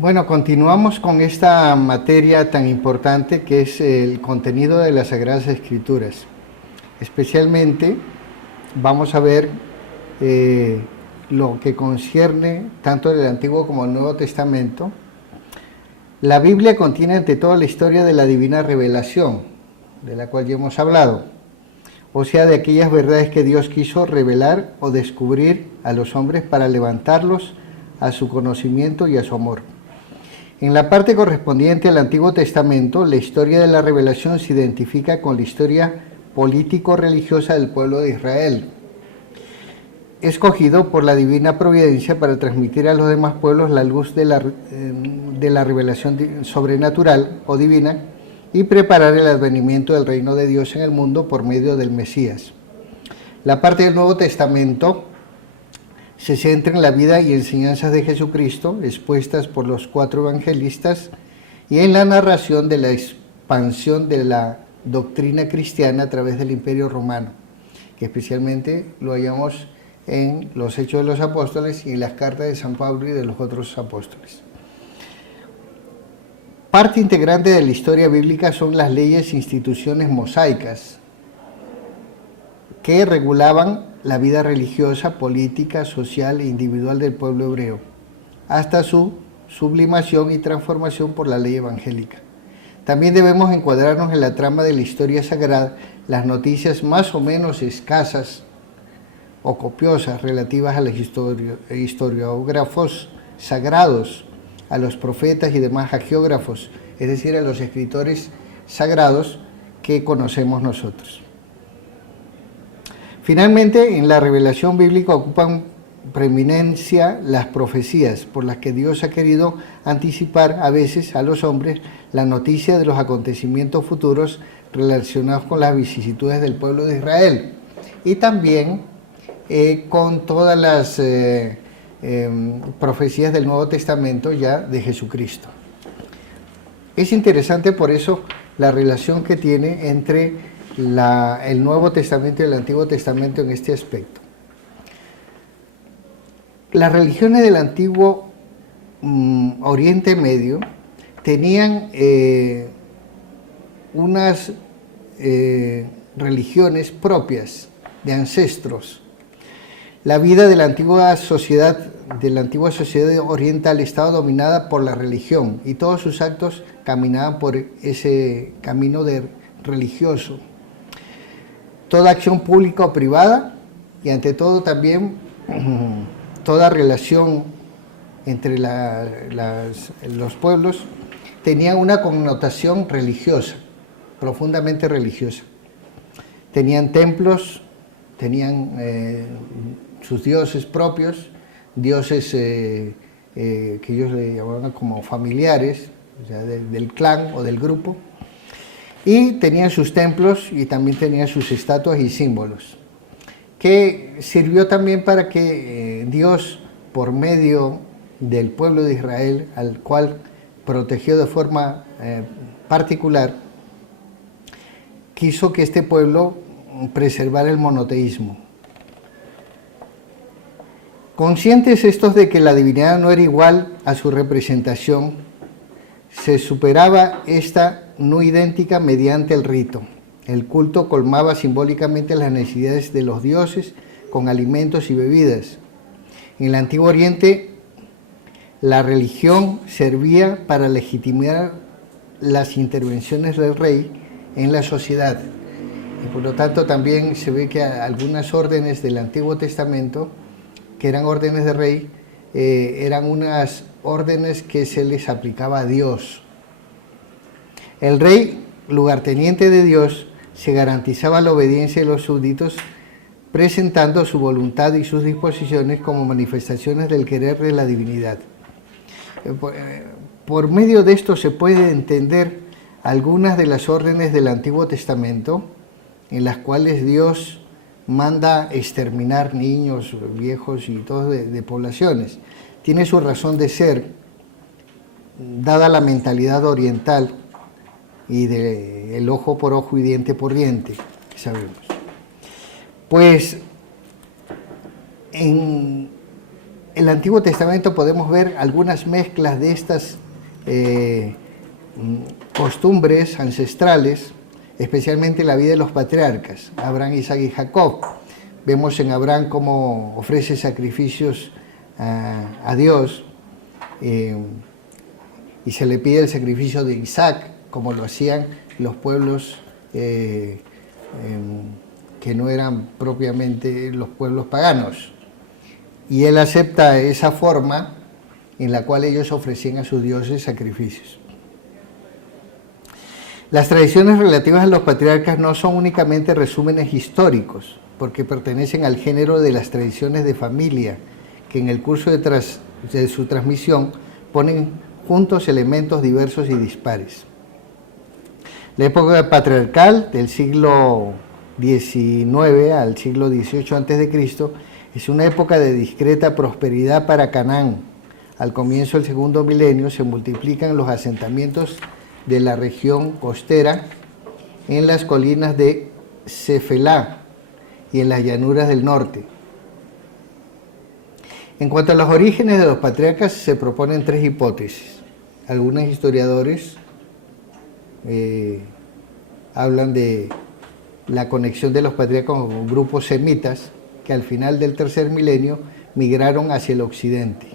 Bueno, continuamos con esta materia tan importante que es el contenido de las Sagradas Escrituras. Especialmente vamos a ver lo que concierne tanto el Antiguo como el Nuevo Testamento. La Biblia contiene ante todo la historia de la divina revelación, de la cual ya hemos hablado, o sea, de aquellas verdades que Dios quiso revelar o descubrir a los hombres para levantarlos a su conocimiento y a su amor. En la parte correspondiente al Antiguo Testamento, la historia de la revelación se identifica con la historia político-religiosa del pueblo de Israel, escogido por la divina providencia para transmitir a los demás pueblos la luz de la revelación sobrenatural o divina y preparar el advenimiento del reino de Dios en el mundo por medio del Mesías. La parte del Nuevo Testamento se centra en la vida y enseñanzas de Jesucristo, expuestas por los 4 evangelistas, y en la narración de la expansión de la doctrina cristiana a través del Imperio Romano, que especialmente lo hallamos en los Hechos de los Apóstoles y en las cartas de San Pablo y de los otros apóstoles. Parte integrante de la historia bíblica son las leyes e instituciones mosaicas que regulaban la vida religiosa, política, social e individual del pueblo hebreo, hasta su sublimación y transformación por la ley evangélica. También debemos encuadrarnos en la trama de la historia sagrada, las noticias más o menos escasas o copiosas relativas a los historiógrafos sagrados, a los profetas y demás hagiógrafos, es decir, a los escritores sagrados que conocemos nosotros. Finalmente, en la revelación bíblica ocupan preeminencia las profecías por las que Dios ha querido anticipar a veces a los hombres la noticia de los acontecimientos futuros relacionados con las vicisitudes del pueblo de Israel y también con todas las profecías del Nuevo Testamento ya de Jesucristo. Es interesante por eso la relación que tiene entre el Nuevo Testamento y el Antiguo Testamento en este aspecto. Las religiones del Antiguo Oriente Medio tenían unas religiones propias de ancestros. La vida de la antigua sociedad oriental estaba dominada por la religión y todos sus actos caminaban por ese camino religioso. Toda acción pública o privada y ante todo también toda relación entre los pueblos tenía una connotación religiosa, profundamente religiosa. Tenían templos, tenían sus dioses propios, dioses que ellos le llamaban como familiares, o sea, del clan o del grupo, y tenían sus templos y también tenían sus estatuas y símbolos, que sirvió también para que Dios, por medio del pueblo de Israel, al cual protegió de forma particular, quiso que este pueblo preservara el monoteísmo. Conscientes estos de que la divinidad no era igual a su representación, se superaba esta no idéntica mediante el rito. El culto colmaba simbólicamente las necesidades de los dioses con alimentos y bebidas. En el Antiguo Oriente, la religión servía para legitimar las intervenciones del rey en la sociedad. Y por lo tanto también se ve que algunas órdenes del Antiguo Testamento, que eran órdenes de rey, eran unas órdenes que se les aplicaba a Dios. El rey, lugarteniente de Dios, se garantizaba la obediencia de los súbditos, presentando su voluntad y sus disposiciones como manifestaciones del querer de la divinidad. Por medio de esto se puede entender algunas de las órdenes del Antiguo Testamento, en las cuales Dios manda exterminar niños, viejos y todos de poblaciones. Tiene su razón de ser, dada la mentalidad oriental y el ojo por ojo y diente por diente, que sabemos. Pues en el Antiguo Testamento podemos ver algunas mezclas de estas costumbres ancestrales, especialmente en la vida de los patriarcas, Abraham, Isaac y Jacob. Vemos en Abraham cómo ofrece sacrificios a Dios, y se le pide el sacrificio de Isaac, como lo hacían los pueblos que no eran propiamente los pueblos paganos. Y él acepta esa forma en la cual ellos ofrecían a sus dioses sacrificios. Las tradiciones relativas a los patriarcas no son únicamente resúmenes históricos, porque pertenecen al género de las tradiciones de familia, que en el curso de su transmisión ponen juntos elementos diversos y dispares. La época patriarcal del siglo XIX al siglo XVIII a.C. es una época de discreta prosperidad para Canaán. Al comienzo del segundo milenio se multiplican los asentamientos de la región costera en las colinas de Cefelá y en las llanuras del norte. En cuanto a los orígenes de los patriarcas, se proponen tres hipótesis. Algunos historiadores hablan de la conexión de los patriarcas con grupos semitas que al final del tercer milenio migraron hacia el occidente.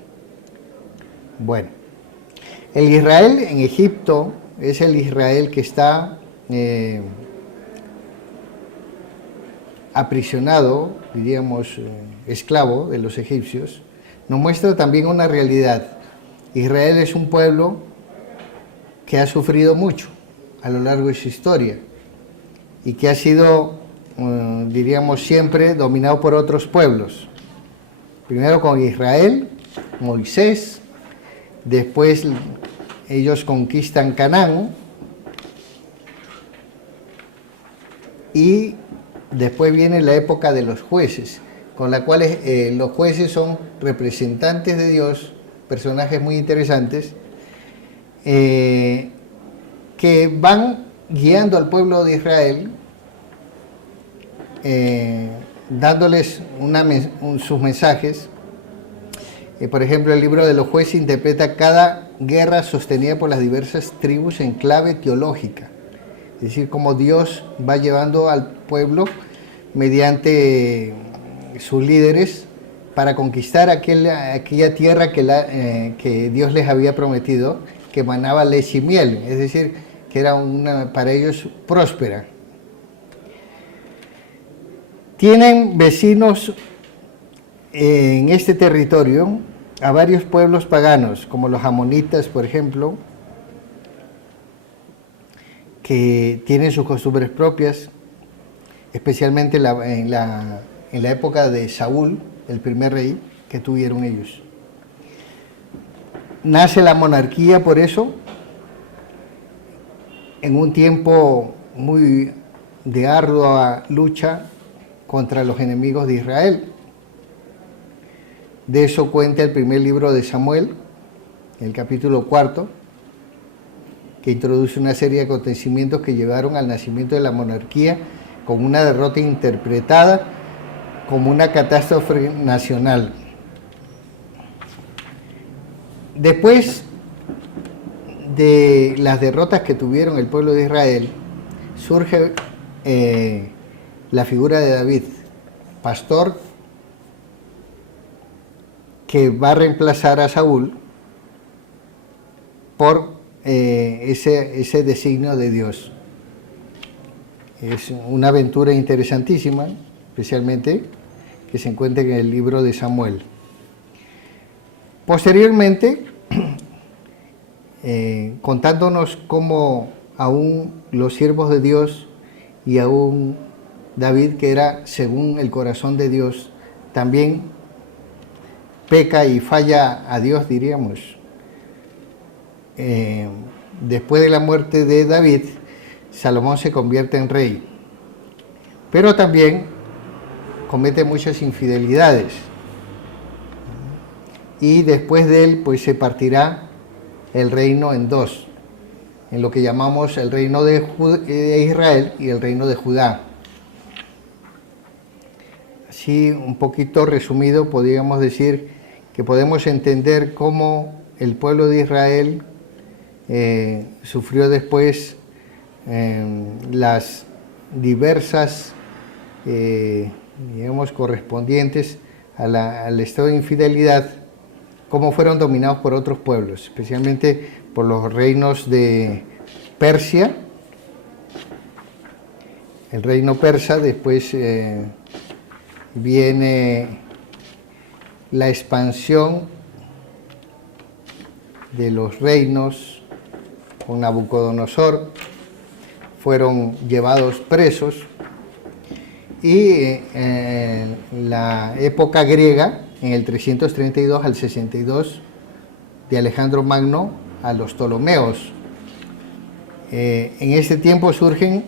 Bueno, el Israel en Egipto es el Israel que está aprisionado, diríamos esclavo de los egipcios. Nos muestra también una realidad. Israel es un pueblo que ha sufrido mucho a lo largo de su historia y que ha sido, diríamos, siempre dominado por otros pueblos. Primero con Israel, Moisés, después ellos conquistan Canaán y después viene la época de los jueces, con la cual los jueces son representantes de Dios, personajes muy interesantes, que van guiando al pueblo de Israel, dándoles sus mensajes. Por ejemplo, el libro de los jueces interpreta cada guerra sostenida por las diversas tribus en clave teológica, es decir, cómo Dios va llevando al pueblo mediante sus líderes para conquistar aquella tierra que Dios les había prometido, que manaba leche y miel, es decir, que era para ellos próspera. Tienen vecinos en este territorio a varios pueblos paganos, como los amonitas, por ejemplo, que tienen sus costumbres propias, especialmente en la época de Saúl, el primer rey que tuvieron ellos. Nace la monarquía por eso, en un tiempo muy de ardua lucha contra los enemigos de Israel. De eso cuenta el primer libro de Samuel, el capítulo 4, que introduce una serie de acontecimientos que llevaron al nacimiento de la monarquía, con una derrota interpretada como una catástrofe nacional. Después de las derrotas que tuvieron el pueblo de Israel, surge la figura de David, pastor que va a reemplazar a Saúl por ese designio de Dios. Es una aventura interesantísima, especialmente que se encuentra en el libro de Samuel. Posteriormente, contándonos cómo aún los siervos de Dios y aún David, que era según el corazón de Dios, también peca y falla a Dios, diríamos. Después de la muerte de David, Salomón se convierte en rey, pero también comete muchas infidelidades, y después de él pues se partirá el reino en dos, en lo que llamamos el reino de Israel y el reino de Judá. Así un poquito resumido podríamos decir que podemos entender cómo el pueblo de Israel sufrió después las diversas, digamos, correspondientes al estado de infidelidad, cómo fueron dominados por otros pueblos, especialmente por los reinos de Persia, el reino persa. Después viene la expansión de los reinos con Nabucodonosor, fueron llevados presos, y en la época griega, en el 332 al 62 de Alejandro Magno a los Ptolomeos. En este tiempo surgen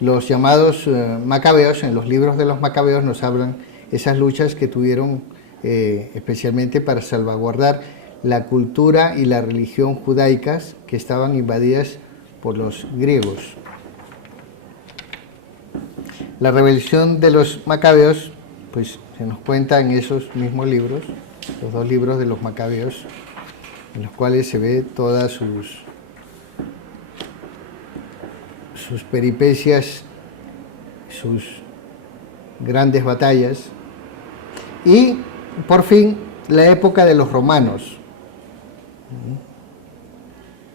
los llamados macabeos. En los libros de los macabeos nos hablan esas luchas que tuvieron especialmente para salvaguardar la cultura y la religión judaicas que estaban invadidas por los griegos. La rebelión de los macabeos, pues se nos cuenta en esos mismos libros, los dos libros de los macabeos, en los cuales se ve todas sus peripecias, sus grandes batallas, y por fin la época de los romanos.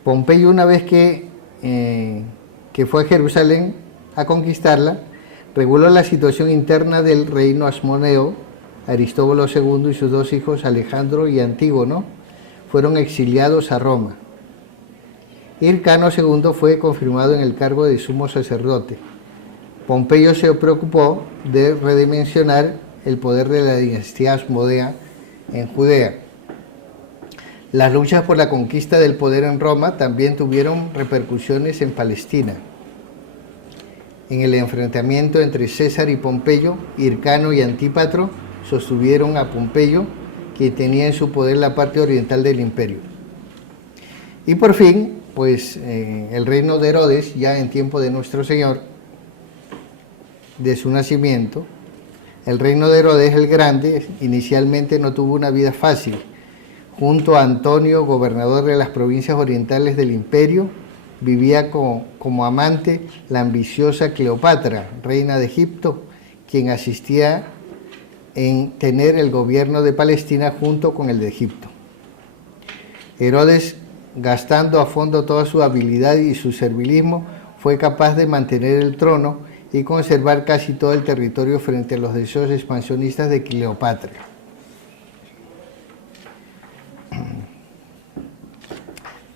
Pompeyo, una vez que fue a Jerusalén a conquistarla, reguló la situación interna del reino asmoneo. Aristóbulo II y sus dos hijos, Alejandro y Antígono, fueron exiliados a Roma. Hircano II fue confirmado en el cargo de sumo sacerdote. Pompeyo se preocupó de redimensionar el poder de la dinastía asmodea en Judea. Las luchas por la conquista del poder en Roma también tuvieron repercusiones en Palestina. En el enfrentamiento entre César y Pompeyo, Hircano y Antípatro sostuvieron a Pompeyo, que tenía en su poder la parte oriental del imperio. Y por fin, pues el reino de Herodes, ya en tiempo de nuestro Señor, de su nacimiento, el reino de Herodes el Grande inicialmente no tuvo una vida fácil. Junto a Antonio, gobernador de las provincias orientales del imperio, vivía como amante la ambiciosa Cleopatra, reina de Egipto, quien asistía en tener el gobierno de Palestina junto con el de Egipto. Herodes, gastando a fondo toda su habilidad y su servilismo, fue capaz de mantener el trono y conservar casi todo el territorio frente a los deseos expansionistas de Cleopatra.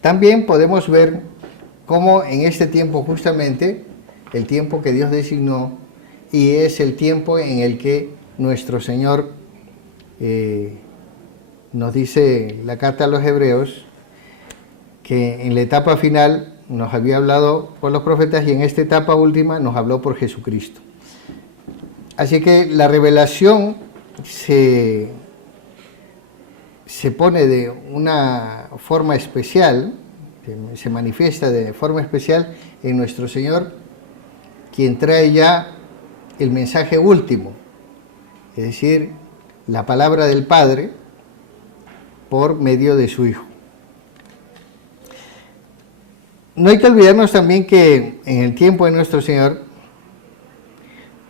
También podemos ver cómo en este tiempo, justamente, el tiempo que Dios designó, y es el tiempo en el que nuestro Señor, nos dice la carta a los Hebreos, que en la etapa final nos había hablado por los profetas y en esta etapa última nos habló por Jesucristo. Así que la revelación se pone de una forma especial, se manifiesta de forma especial en nuestro Señor, quien trae ya el mensaje último, es decir, la palabra del Padre por medio de su Hijo. No hay que olvidarnos también que en el tiempo de nuestro Señor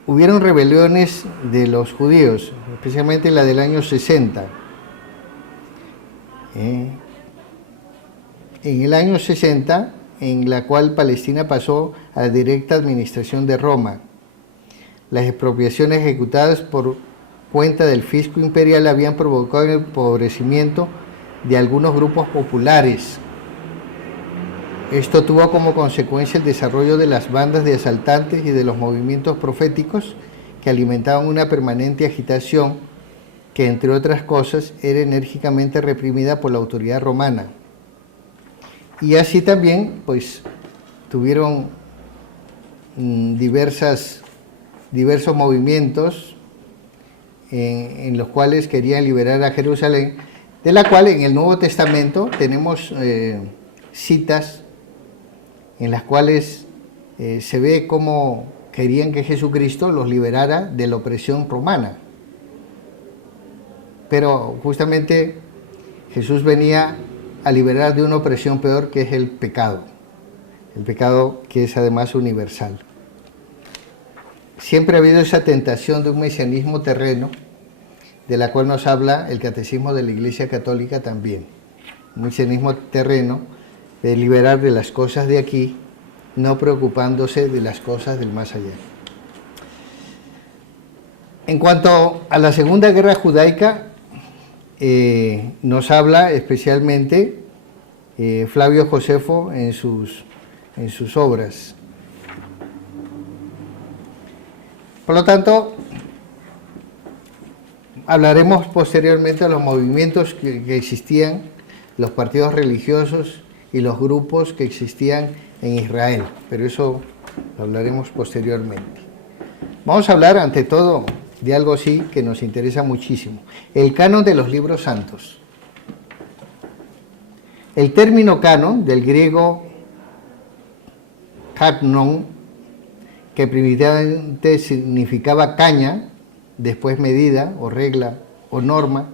hubieron rebeliones de los judíos, especialmente la del año 60. En el año 60, en la cual Palestina pasó a la directa administración de Roma. Las expropiaciones ejecutadas por cuenta del fisco imperial habían provocado el empobrecimiento de algunos grupos populares. Esto tuvo como consecuencia el desarrollo de las bandas de asaltantes y de los movimientos proféticos que alimentaban una permanente agitación que, entre otras cosas, era enérgicamente reprimida por la autoridad romana. Y así también, pues, tuvieron diversos movimientos en los cuales querían liberar a Jerusalén, de la cual en el Nuevo Testamento tenemos citas en las cuales se ve cómo querían que Jesucristo los liberara de la opresión romana. pero justamente Jesús venía a liberar de una opresión peor, que es el pecado que es además universal. Siempre ha habido esa tentación de un mesianismo terreno, de la cual nos habla el Catecismo de la Iglesia Católica también. Un mesianismo terreno de liberar de las cosas de aquí, no preocupándose de las cosas del más allá. En cuanto a la Segunda Guerra Judaica, nos habla especialmente Flavio Josefo en sus obras. Por lo tanto, hablaremos posteriormente de los movimientos que existían, los partidos religiosos y los grupos que existían en Israel, pero eso lo hablaremos posteriormente. Vamos a hablar ante todo de algo sí que nos interesa muchísimo, el canon de los libros santos. El término canon, del griego kapnon, que primitivamente significaba caña, después medida o regla o norma,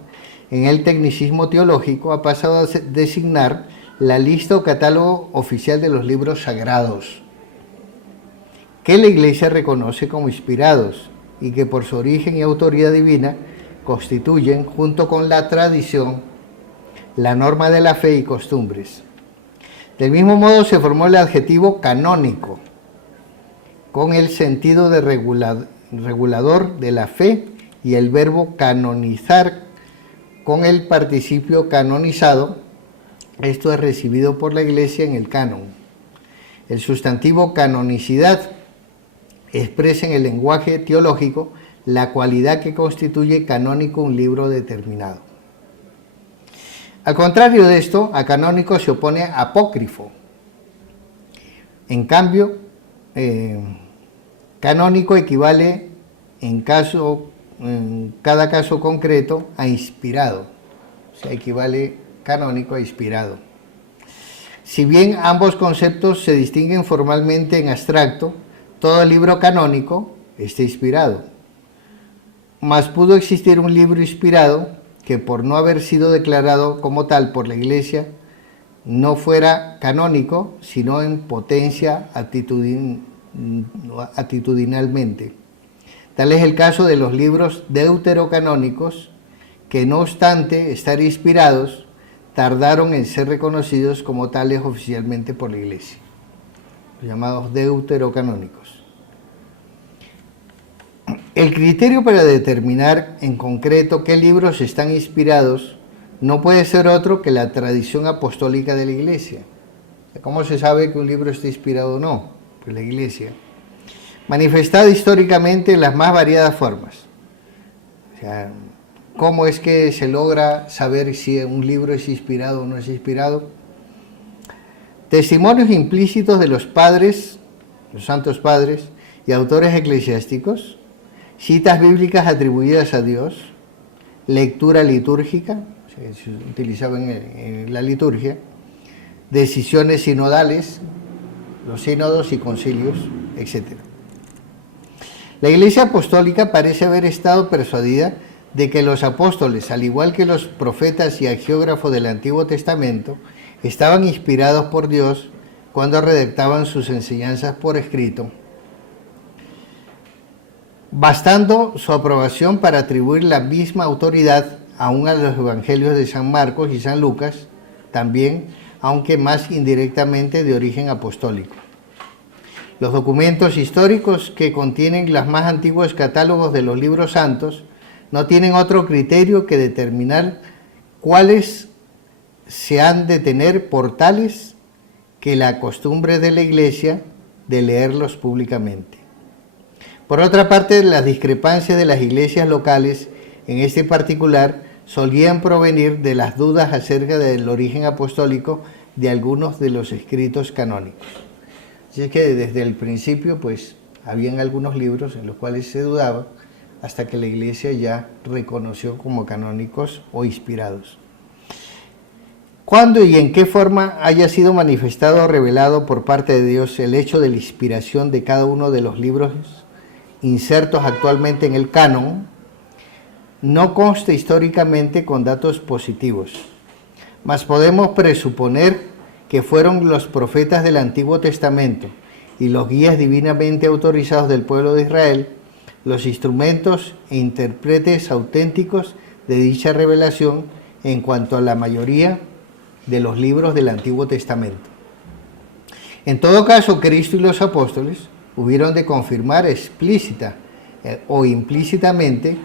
en el tecnicismo teológico ha pasado a designar la lista o catálogo oficial de los libros sagrados, que la Iglesia reconoce como inspirados y que por su origen y autoridad divina constituyen, junto con la tradición, la norma de la fe y costumbres. Del mismo modo se formó el adjetivo canónico, con el sentido de regulador de la fe, y el verbo canonizar, con el participio canonizado. Esto es recibido por la Iglesia en el canon. El sustantivo canonicidad expresa en el lenguaje teológico la cualidad que constituye canónico un libro determinado. Al contrario de esto, a canónico se opone apócrifo. En cambio, canónico equivale en cada caso concreto a inspirado. O sea, equivale canónico a inspirado. Si bien ambos conceptos se distinguen formalmente en abstracto, todo libro canónico está inspirado. Mas pudo existir un libro inspirado que, por no haber sido declarado como tal por la Iglesia, no fuera canónico, sino en potencia actitudinalmente. Tal es el caso de los libros deuterocanónicos, que no obstante estar inspirados, tardaron en ser reconocidos como tales oficialmente por la Iglesia, los llamados deuterocanónicos. El criterio para determinar en concreto qué libros están inspirados no puede ser otro que la tradición apostólica de la Iglesia. ¿Cómo se sabe que un libro está inspirado o no? Pues la Iglesia, manifestada históricamente en las más variadas formas. O sea, ¿cómo es que se logra saber si un libro es inspirado o no es inspirado? Testimonios implícitos de los padres, los santos padres y autores eclesiásticos, citas bíblicas atribuidas a Dios, lectura litúrgica, o sea, se utilizaba en la liturgia, decisiones sinodales, los sínodos y concilios, etc. La Iglesia Apostólica parece haber estado persuadida de que los apóstoles, al igual que los profetas y agiógrafos del Antiguo Testamento, estaban inspirados por Dios cuando redactaban sus enseñanzas por escrito, bastando su aprobación para atribuir la misma autoridad aún a los evangelios de San Marcos y San Lucas, también, aunque más indirectamente, de origen apostólico. Los documentos históricos que contienen los más antiguos catálogos de los libros santos no tienen otro criterio que determinar cuáles se han de tener por tales que la costumbre de la Iglesia de leerlos públicamente. Por otra parte, las discrepancias de las iglesias locales, en este particular, solían provenir de las dudas acerca del origen apostólico de algunos de los escritos canónicos. Así es que desde el principio, pues, habían algunos libros en los cuales se dudaba, hasta que la Iglesia ya reconoció como canónicos o inspirados. ¿Cuándo y en qué forma haya sido manifestado o revelado por parte de Dios el hecho de la inspiración de cada uno de los libros insertos actualmente en el canon? no consta históricamente con datos positivos, mas podemos presuponer que fueron los profetas del Antiguo Testamento y los guías divinamente autorizados del pueblo de Israel los instrumentos e intérpretes auténticos de dicha revelación en cuanto a la mayoría de los libros del Antiguo Testamento. En todo caso, Cristo y los apóstoles hubieron de confirmar explícita o implícitamente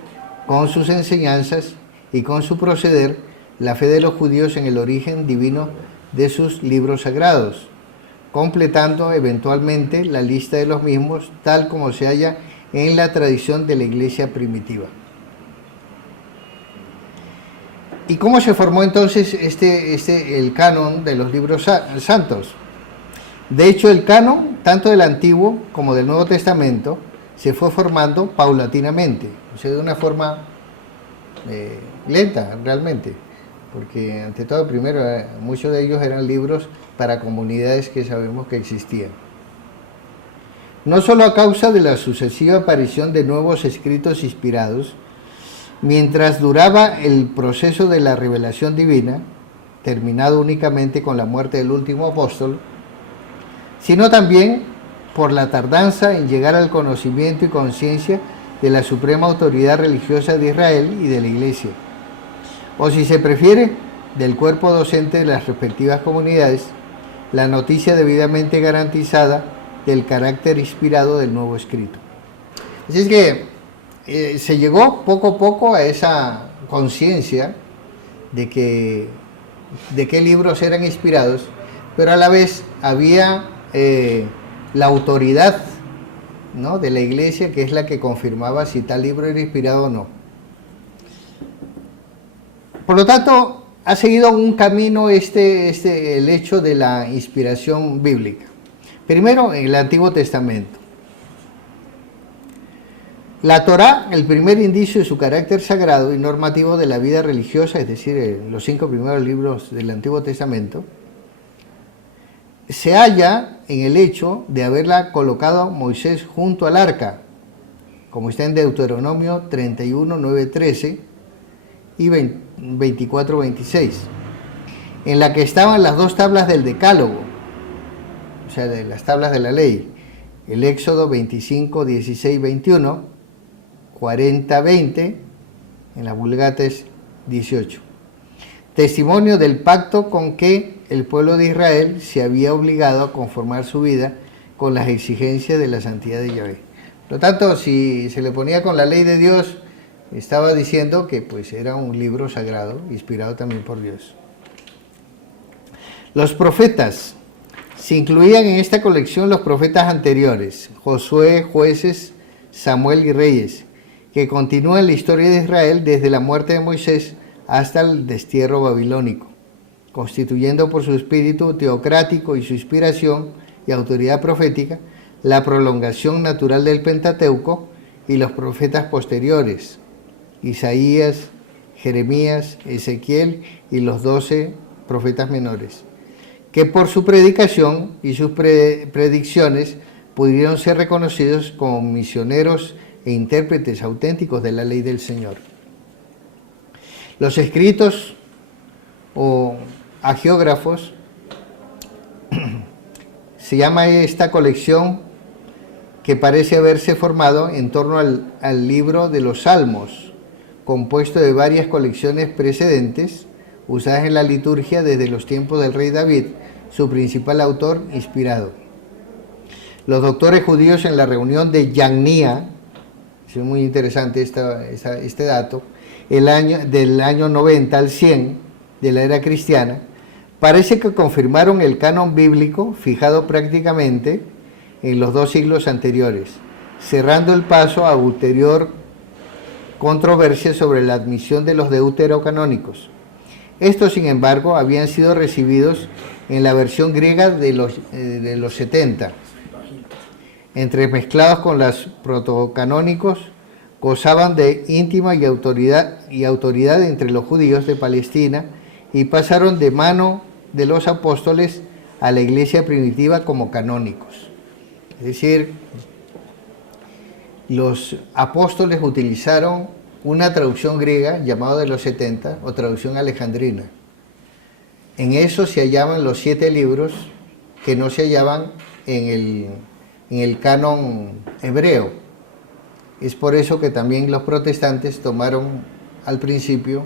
con sus enseñanzas y con su proceder la fe de los judíos en el origen divino de sus libros sagrados, completando eventualmente la lista de los mismos tal como se halla en la tradición de la iglesia primitiva. ¿Y cómo se formó entonces el canon de los libros santos? De hecho, el canon, tanto del Antiguo como del Nuevo Testamento, se fue formando paulatinamente, o sea, de una forma lenta realmente, porque ante todo, primero, muchos de ellos eran libros para comunidades que sabemos que existían. No solo a causa de la sucesiva aparición de nuevos escritos inspirados, mientras duraba el proceso de la revelación divina, terminado únicamente con la muerte del último apóstol, sino también por la tardanza en llegar al conocimiento y conciencia de la suprema autoridad religiosa de Israel y de la Iglesia, o si se prefiere, del cuerpo docente de las respectivas comunidades, la noticia debidamente garantizada del carácter inspirado del nuevo escrito. Así es que se llegó poco a poco a esa conciencia de qué libros eran inspirados, pero a la vez había la autoridad, ¿no?, de la iglesia, que es la que confirmaba si tal libro era inspirado o no. Por lo tanto, ha seguido un camino el hecho de la inspiración bíblica. Primero, en el Antiguo Testamento. La Torá, el primer indicio de su carácter sagrado y normativo de la vida religiosa, es decir, los 5 primeros libros del Antiguo Testamento, se halla en el hecho de haberla colocado Moisés junto al arca, como está en Deuteronomio 31, 9, 13 y 24, 26, en la que estaban las 2 tablas del Decálogo, o sea, de las tablas de la ley, el Éxodo 25, 16, 21, 40, 20, en la Vulgates 18. Testimonio del pacto con que el pueblo de Israel se había obligado a conformar su vida con las exigencias de la santidad de Yahvé. Por lo tanto, si se le ponía con la ley de Dios, estaba diciendo que pues era un libro sagrado, inspirado también por Dios. Los profetas. Se incluían en esta colección los profetas anteriores, Josué, Jueces, Samuel y Reyes, que continúan la historia de Israel desde la muerte de Moisés hasta el destierro babilónico, constituyendo por su espíritu teocrático y su inspiración y autoridad profética la prolongación natural del Pentateuco y los profetas posteriores, Isaías, Jeremías, Ezequiel y los 12 profetas menores, que por su predicación y sus predicciones pudieron ser reconocidos como misioneros e intérpretes auténticos de la ley del Señor. Los escritos o hagiógrafos, se llama esta colección que parece haberse formado en torno al libro de los Salmos, compuesto de varias colecciones precedentes, usadas en la liturgia desde los tiempos del rey David, su principal autor inspirado. Los doctores judíos en la reunión de Yannía, es muy interesante este dato, del año 90 al 100 de la era cristiana, parece que confirmaron el canon bíblico fijado prácticamente en los 2 siglos anteriores, cerrando el paso a ulterior controversia sobre la admisión de los deuterocanónicos. Estos, sin embargo, habían sido recibidos en la versión griega de los 70, entremezclados con los protocanónicos, gozaban de íntima y autoridad entre los judíos de Palestina y pasaron de mano de los apóstoles a la iglesia primitiva como canónicos. Es decir, los apóstoles utilizaron una traducción griega llamada de los 70 o traducción alejandrina. En eso se hallaban los 7 libros que no se hallaban en el canon hebreo. Es por eso que también los protestantes tomaron al principio,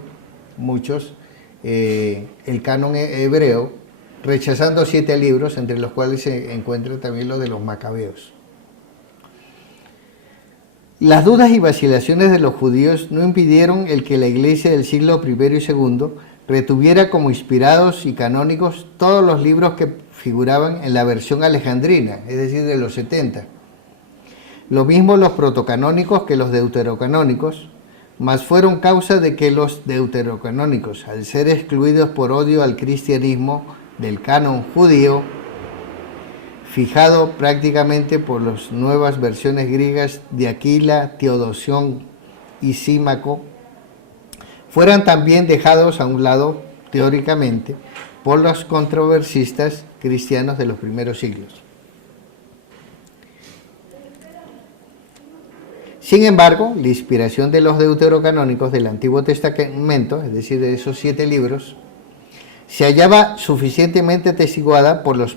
muchos, el canon hebreo, rechazando 7 libros, entre los cuales se encuentra también lo de los macabeos. Las dudas y vacilaciones de los judíos no impidieron el que la Iglesia del siglo I y II retuviera como inspirados y canónicos todos los libros que figuraban en la versión alejandrina, es decir, de los 70. Lo mismo los protocanónicos que los deuterocanónicos, mas fueron causa de que los deuterocanónicos, al ser excluidos por odio al cristianismo del canon judío, fijado prácticamente por las nuevas versiones griegas de Aquila, Teodosión y Símaco, fueran también dejados a un lado teóricamente por los controversistas cristianos de los primeros siglos. Sin embargo, la inspiración de los deuterocanónicos del Antiguo Testamento, es decir, de esos 7 libros, se hallaba suficientemente atestiguada por los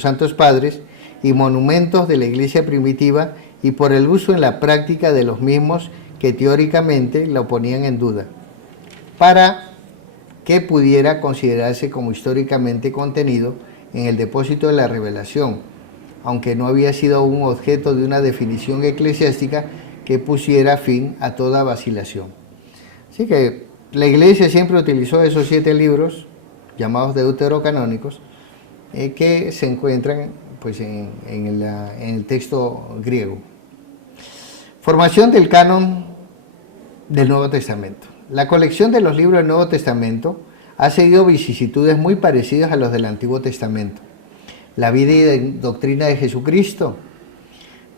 santos padres y monumentos de la Iglesia primitiva y por el uso en la práctica de los mismos que teóricamente lo ponían en duda, para que pudiera considerarse como históricamente contenido en el depósito de la revelación, aunque no había sido un objeto de una definición eclesiástica que pusiera fin a toda vacilación. Así que la Iglesia siempre utilizó esos 7 libros, llamados deuterocanónicos, que se encuentran pues, en el texto griego. Formación del canon del Nuevo Testamento. La colección de los libros del Nuevo Testamento ha seguido vicisitudes muy parecidas a los del Antiguo Testamento. La vida y doctrina de Jesucristo,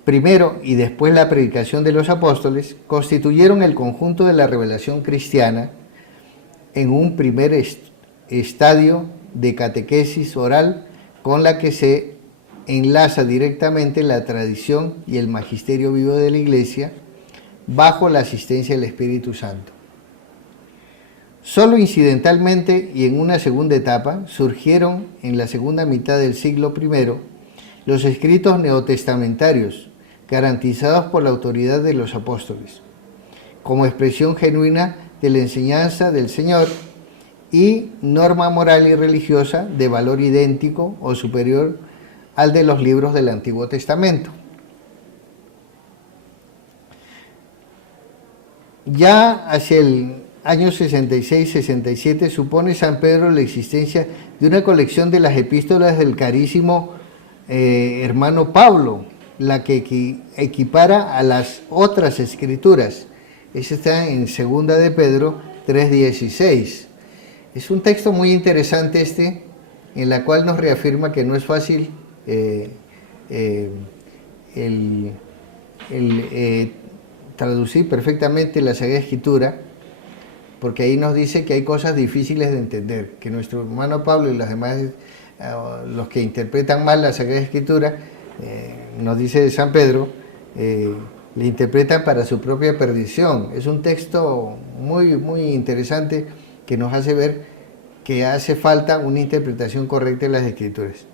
primero y después la predicación de los apóstoles, constituyeron el conjunto de la revelación cristiana en un primer estadio de catequesis oral con la que se enlaza directamente la tradición y el magisterio vivo de la Iglesia bajo la asistencia del Espíritu Santo. Solo incidentalmente y en una segunda etapa surgieron en la segunda mitad del siglo I los escritos neotestamentarios garantizados por la autoridad de los apóstoles, como expresión genuina de la enseñanza del Señor y norma moral y religiosa de valor idéntico o superior al de los libros del Antiguo Testamento. Ya hacia el año 66-67 supone San Pedro la existencia de una colección de las epístolas del carísimo hermano Pablo, la que equipara a las otras escrituras. Ese está en 2 de Pedro 3:16. Es un texto muy interesante en la cual nos reafirma que no es fácil traducir perfectamente la Sagrada Escritura, porque ahí nos dice que hay cosas difíciles de entender, que nuestro hermano Pablo y los demás, los que interpretan mal la Sagrada Escritura, nos dice San Pedro, le interpretan para su propia perdición. Es un texto muy, muy interesante que nos hace ver que hace falta una interpretación correcta de las Escrituras.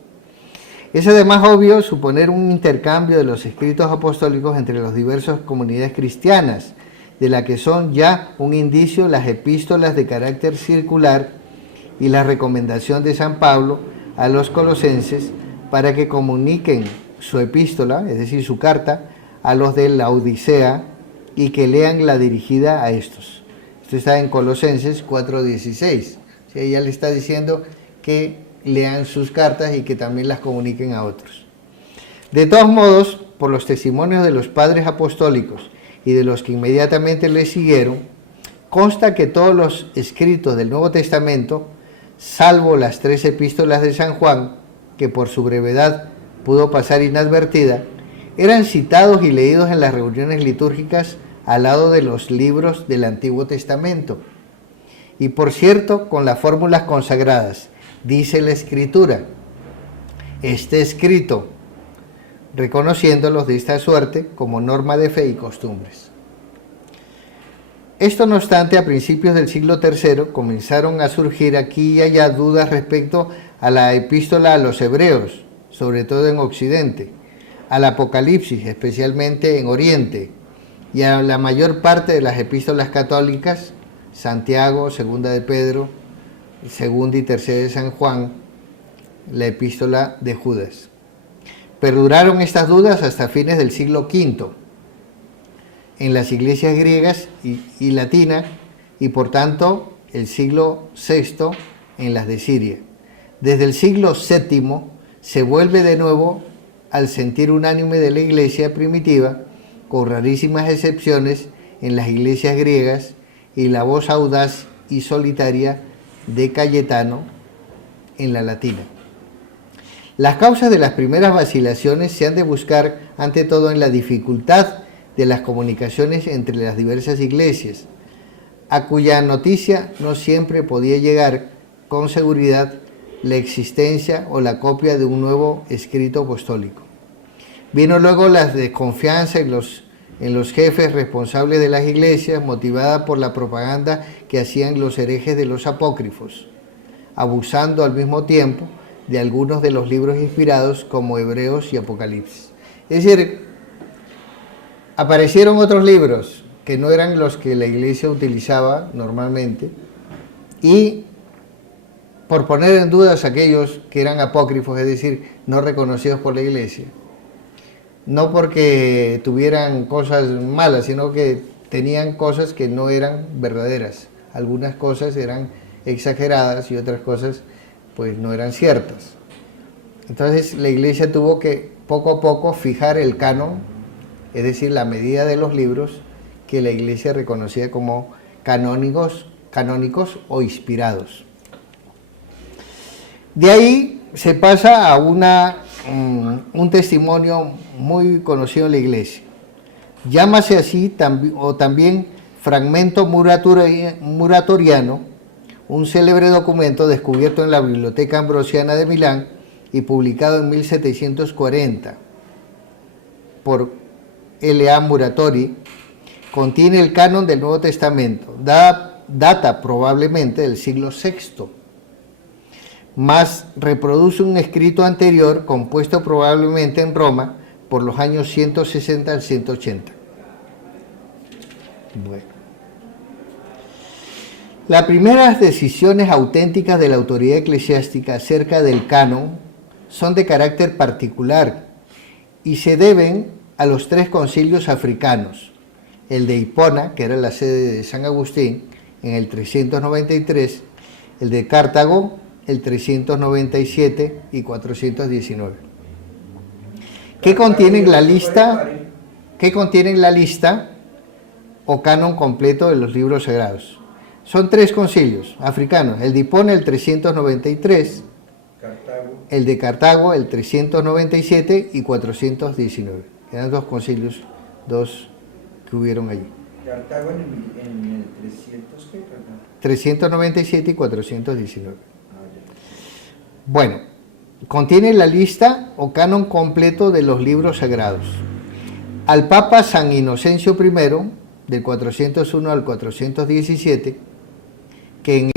Es además obvio suponer un intercambio de los escritos apostólicos entre las diversas comunidades cristianas, de la que son ya un indicio las epístolas de carácter circular y la recomendación de San Pablo a los colosenses para que comuniquen su epístola, es decir, su carta, a los de la Odisea y que lean la dirigida a estos. Esto está en Colosenses 4:16. ¿Sí? Ella le está diciendo que lean sus cartas y que también las comuniquen a otros. De todos modos, por los testimonios de los padres apostólicos y de los que inmediatamente le siguieron, consta que todos los escritos del Nuevo Testamento, salvo las 3 epístolas de San Juan, que por su brevedad pudo pasar inadvertida, eran citados y leídos en las reuniones litúrgicas al lado de los libros del Antiguo Testamento. Y por cierto, con las fórmulas consagradas, dice la Escritura, está escrito, reconociéndolos de esta suerte como norma de fe y costumbres. Esto no obstante, a principios del siglo III comenzaron a surgir aquí y allá dudas respecto a la epístola a los hebreos, sobre todo en Occidente, al Apocalipsis, especialmente en Oriente, y a la mayor parte de las epístolas católicas, Santiago, Segunda de Pedro, Segunda y Tercera de San Juan, la epístola de Judas. Perduraron estas dudas hasta fines del siglo V en las iglesias griegas y latinas, y por tanto el siglo VI en las de Siria. Desde el siglo VII se vuelve de nuevo al sentir unánime de la iglesia primitiva, con rarísimas excepciones en las iglesias griegas, y la voz audaz y solitaria de Cayetano en la latina. Las causas de las primeras vacilaciones se han de buscar ante todo en la dificultad de las comunicaciones entre las diversas iglesias, a cuya noticia no siempre podía llegar con seguridad la existencia o la copia de un nuevo escrito apostólico. Vino luego la desconfianza en los jefes responsables de las iglesias, motivada por la propaganda que hacían los herejes de los apócrifos, abusando al mismo tiempo de algunos de los libros inspirados como Hebreos y Apocalipsis. Es decir, aparecieron otros libros que no eran los que la iglesia utilizaba normalmente, y por poner en dudas aquellos que eran apócrifos, es decir, no reconocidos por la iglesia, no porque tuvieran cosas malas, sino que tenían cosas que no eran verdaderas. Algunas cosas eran exageradas y otras cosas pues no eran ciertas. Entonces la iglesia tuvo que poco a poco fijar el canon, es decir, la medida de los libros que la iglesia reconocía como canónicos o inspirados. De ahí se pasa a un testimonio muy conocido en la iglesia. Llámase así o también fragmento muratoriano, un célebre documento descubierto en la Biblioteca Ambrosiana de Milán y publicado en 1740 por L.A. Muratori, contiene el canon del Nuevo Testamento. Data probablemente del siglo VI, mas reproduce un escrito anterior compuesto probablemente en Roma por los años 160 al 180. Bueno. Las primeras decisiones auténticas de la autoridad eclesiástica acerca del canon son de carácter particular y se deben a los tres concilios africanos: el de Hipona, que era la sede de San Agustín, en el 393, el de Cartago, el 397 y 419. ¿Qué contienen la lista? ¿Qué contienen la lista o canon completo de los libros sagrados? Son tres concilios africanos: el de Hipona, el 393, el de Cartago, el 397 y 419. Eran dos concilios, dos que hubieron allí. Cartago en el 300, ¿qué? 397 y 419. Bueno, contiene la lista o canon completo de los libros sagrados. Al Papa San Inocencio I, del 401 al 417, que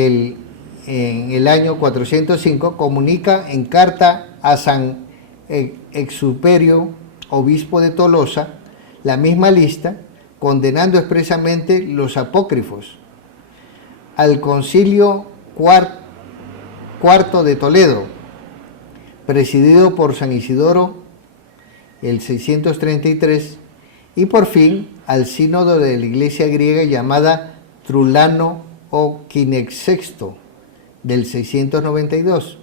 en el año 405 comunica en carta a San Exuperio, obispo de Tolosa, la misma lista, condenando expresamente los apócrifos. Al concilio cuarto de Toledo, presidido por San Isidoro, el 633, y por fin al sínodo de la iglesia griega llamada Trulano o Quinexexto, del 692.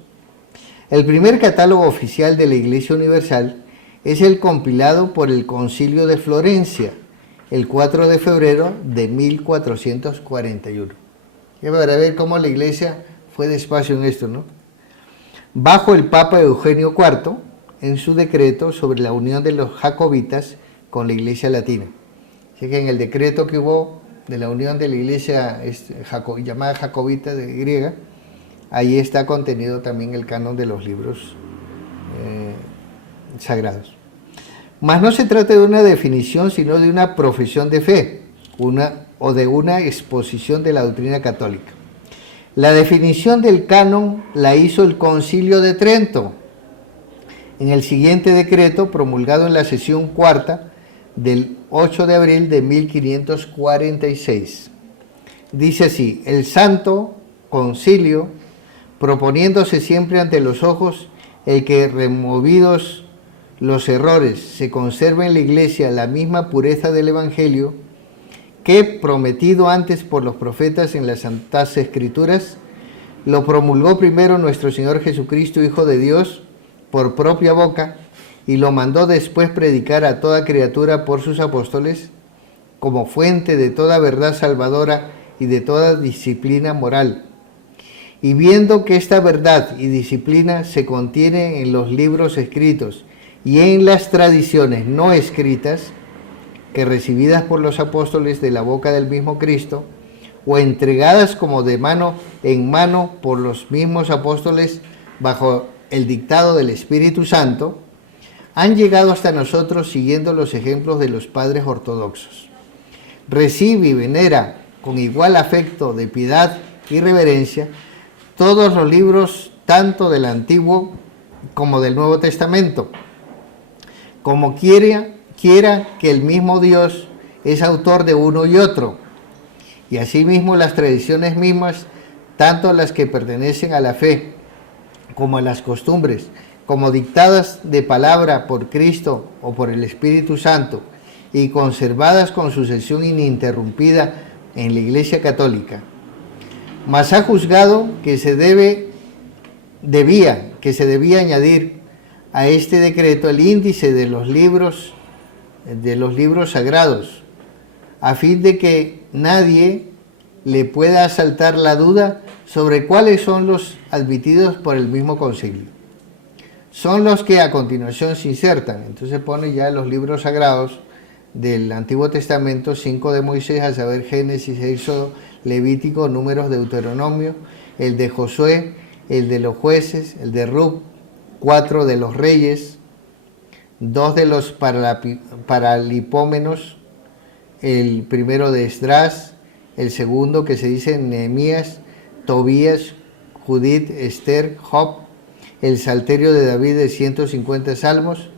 El primer catálogo oficial de la Iglesia Universal es el compilado por el Concilio de Florencia, el 4 de febrero de 1441. Ya para ver cómo la Iglesia fue despacio en esto, ¿no? Bajo el Papa Eugenio IV, en su decreto sobre la unión de los jacobitas con la Iglesia latina. Así que en el decreto que hubo de la unión de la Iglesia llamada jacobita de griega, ahí está contenido también el canon de los libros sagrados. Mas no se trata de una definición, sino de una profesión de fe, una o de una exposición de la doctrina católica. La definición del canon la hizo el Concilio de Trento en el siguiente decreto promulgado en la sesión cuarta del 8 de abril de 1546. Dice así: el Santo Concilio, proponiéndose siempre ante los ojos el que, removidos los errores, se conserve en la Iglesia la misma pureza del Evangelio que, prometido antes por los profetas en las Santas Escrituras, lo promulgó primero nuestro Señor Jesucristo, Hijo de Dios, por propia boca, y lo mandó después predicar a toda criatura por sus apóstoles, como fuente de toda verdad salvadora y de toda disciplina moral. Y viendo que esta verdad y disciplina se contiene en los libros escritos y en las tradiciones no escritas, que recibidas por los apóstoles de la boca del mismo Cristo, o entregadas como de mano en mano por los mismos apóstoles bajo el dictado del Espíritu Santo, han llegado hasta nosotros siguiendo los ejemplos de los padres ortodoxos. Recibe y venera con igual afecto de piedad y reverencia todos los libros, tanto del Antiguo como del Nuevo Testamento, como quiera que el mismo Dios es autor de uno y otro, y asimismo las tradiciones mismas, tanto las que pertenecen a la fe como a las costumbres, como dictadas de palabra por Cristo o por el Espíritu Santo, y conservadas con sucesión ininterrumpida en la Iglesia Católica. Mas ha juzgado que se debía añadir a este decreto el índice de los libros sagrados, a fin de que nadie le pueda asaltar la duda sobre cuáles son los admitidos por el mismo concilio. Son los que a continuación se insertan. Entonces pone ya los libros sagrados del Antiguo Testamento: 5 de Moisés, a saber Génesis, Éxodo, Levítico, Números, Deuteronomio, el de Josué, el de los jueces, el de Ruth, 4 de los reyes, 2 de los paralipómenos, el primero de Esdras, el segundo que se dice Nehemías, Tobías, Judith, Esther, Job, el Salterio de David de 150 salmos,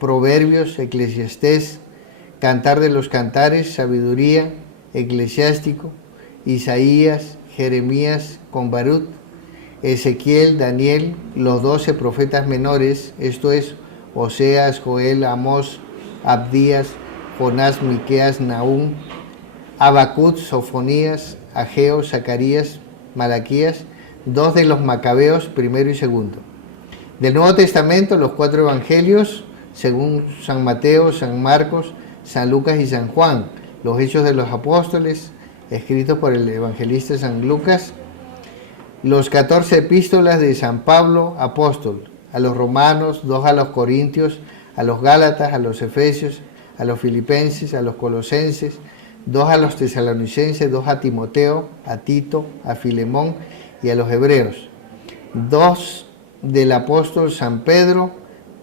Proverbios, Eclesiastés, Cantar de los Cantares, Sabiduría, Eclesiástico, Isaías, Jeremías con Baruch, Ezequiel, Daniel, los 12 profetas menores, esto es Oseas, Joel, Amós, Abdías, Jonás, Miqueas, Nahum, Habacuc, Sofonías, Ageo, Zacarías, Malaquías, 2 de los Macabeos, primero y segundo. Del Nuevo Testamento, los 4 evangelios, según San Mateo, San Marcos, San Lucas y San Juan, los Hechos de los Apóstoles, escritos por el evangelista San Lucas, los 14 epístolas de San Pablo, apóstol, a los romanos, 2 a los corintios, a los gálatas, a los efesios, a los filipenses, a los colosenses, 2 a los tesalonicenses, 2 a Timoteo, a Tito, a Filemón y a los hebreos, 2 del apóstol San Pedro,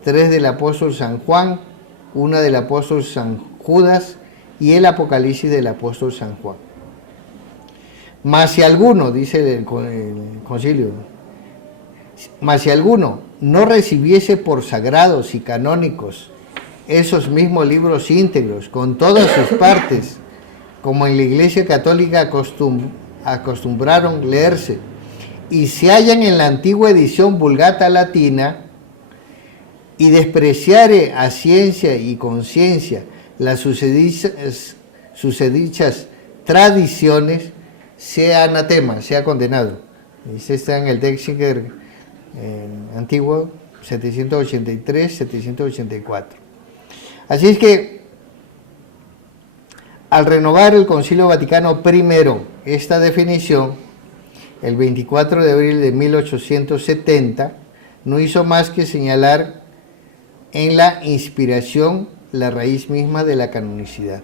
3 del apóstol San Juan, 1 del apóstol San Judas y el Apocalipsis del apóstol San Juan. Mas si alguno, dice el concilio, mas si alguno no recibiese por sagrados y canónicos esos mismos libros íntegros, con todas sus partes, como en la Iglesia Católica acostumbraron leerse, y se hallan en la antigua edición Vulgata Latina, y despreciare a ciencia y conciencia las susedichas tradiciones, sea anatema, sea condenado. Este está en el Dexinger antiguo 783-784. Así es que, al renovar el Concilio Vaticano I esta definición, el 24 de abril de 1870, no hizo más que señalar en la inspiración la raíz misma de la canonicidad.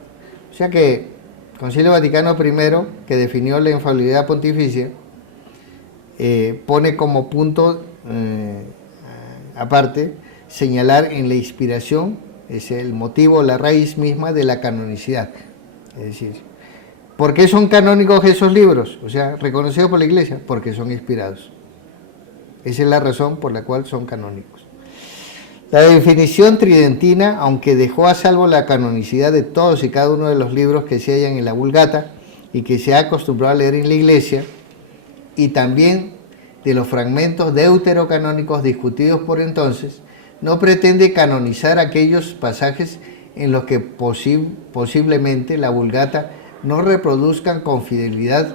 O sea que Concilio Vaticano I, que definió la infalibilidad pontificia, pone como punto aparte señalar en la inspiración, es el motivo, la raíz misma de la canonicidad. Es decir, ¿Por qué son canónicos esos libros? O sea, reconocidos por la Iglesia, porque son inspirados. Esa es la razón por la cual son canónicos. La definición tridentina, aunque dejó a salvo la canonicidad de todos y cada uno de los libros que se hallan en la Vulgata y que se ha acostumbrado a leer en la Iglesia, y también de los fragmentos deuterocanónicos discutidos por entonces, no pretende canonizar aquellos pasajes en los que posiblemente la Vulgata no reproduzcan con fidelidad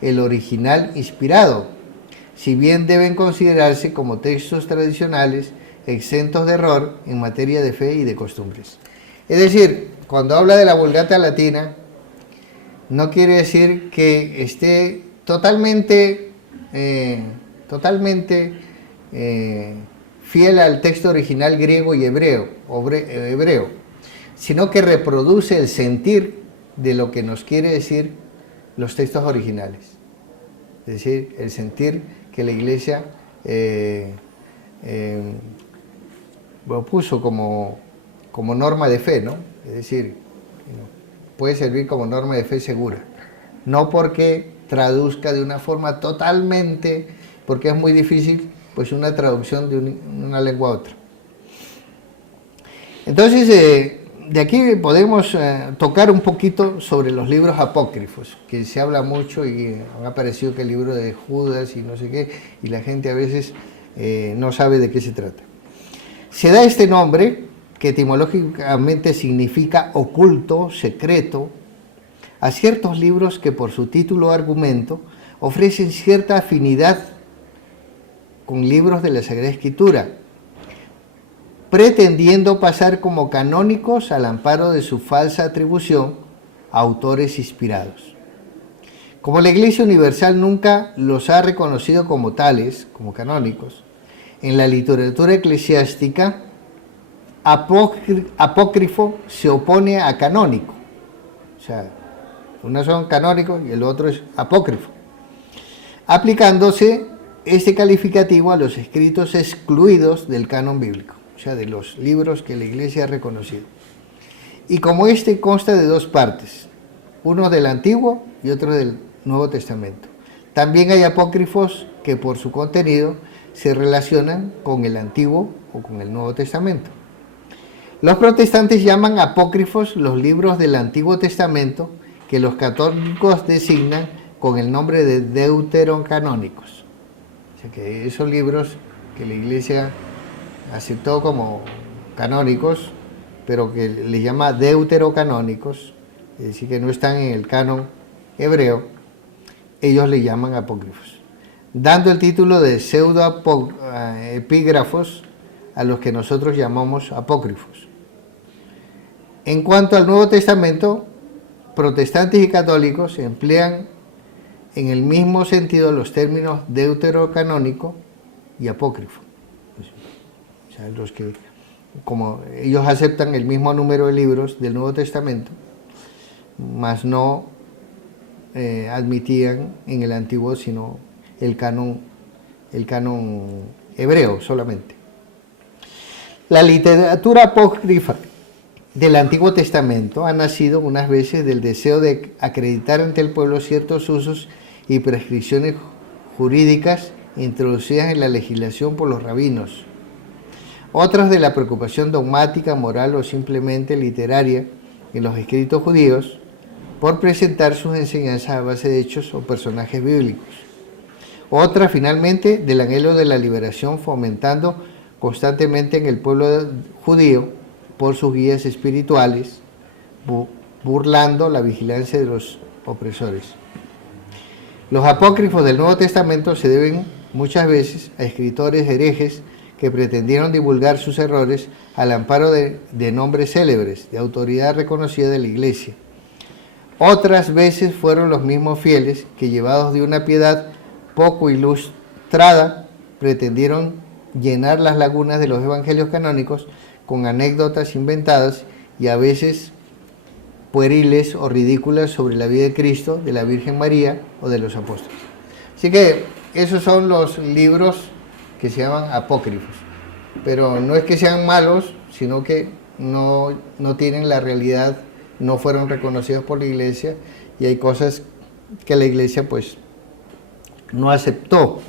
el original inspirado, si bien deben considerarse como textos tradicionales exentos de error en materia de fe y de costumbres. Es decir, cuando habla de la Vulgata latina, no quiere decir que esté totalmente fiel al texto original griego y hebreo, sino que reproduce el sentir de lo que nos quiere decir los textos originales. Es decir, el sentir que la Iglesia lo puso como norma de fe, ¿no? Es decir, puede servir como norma de fe segura. No porque traduzca de una forma totalmente, porque es muy difícil, pues una traducción de una lengua a otra. Entonces, de aquí podemos tocar un poquito sobre los libros apócrifos, que se habla mucho y ha aparecido que el libro de Judas y no sé qué, y la gente a veces no sabe de qué se trata. Se da este nombre, que etimológicamente significa oculto, secreto, a ciertos libros que por su título o argumento ofrecen cierta afinidad con libros de la Sagrada Escritura, pretendiendo pasar como canónicos al amparo de su falsa atribución a autores inspirados. Como la Iglesia Universal nunca los ha reconocido como tales, como canónicos, en la literatura eclesiástica, apócrifo se opone a canónico. O sea, unos son canónicos y el otro es apócrifo, aplicándose este calificativo a los escritos excluidos del canon bíblico, o sea, de los libros que la Iglesia ha reconocido. Y como este consta de dos partes, uno del Antiguo y otro del Nuevo Testamento. También hay apócrifos que por su contenido se relacionan con el Antiguo o con el Nuevo Testamento. Los protestantes llaman apócrifos los libros del Antiguo Testamento que los católicos designan con el nombre de deuterocanónicos. O sea que esos libros que la Iglesia aceptó como canónicos, pero que le llama deuterocanónicos, es decir, que no están en el canon hebreo, ellos le llaman apócrifos, dando el título de pseudoepígrafos a los que nosotros llamamos apócrifos. En cuanto al Nuevo Testamento, protestantes y católicos emplean en el mismo sentido los términos deuterocanónico y apócrifo. O sea, los que, como ellos aceptan el mismo número de libros del Nuevo Testamento, mas no admitían en el Antiguo sino el canon hebreo solamente. La literatura apócrifa del Antiguo Testamento ha nacido unas veces del deseo de acreditar ante el pueblo ciertos usos y prescripciones jurídicas introducidas en la legislación por los rabinos, otras de la preocupación dogmática, moral o simplemente literaria en los escritos judíos por presentar sus enseñanzas a base de hechos o personajes bíblicos, otras finalmente del anhelo de la liberación fomentando constantemente en el pueblo judío por sus guías espirituales, burlando la vigilancia de los opresores. Los apócrifos del Nuevo Testamento se deben muchas veces a escritores herejes que pretendieron divulgar sus errores al amparo de nombres célebres, de autoridad reconocida de la Iglesia. Otras veces fueron los mismos fieles que, llevados de una piedad poco ilustrada, pretendieron llenar las lagunas de los evangelios canónicos con anécdotas inventadas y a veces pueriles o ridículas sobre la vida de Cristo, de la Virgen María o de los apóstoles. Así que esos son los libros que se llaman apócrifos, pero no es que sean malos, sino que no tienen la realidad, no fueron reconocidos por la Iglesia y hay cosas que la iglesia pues no aceptó.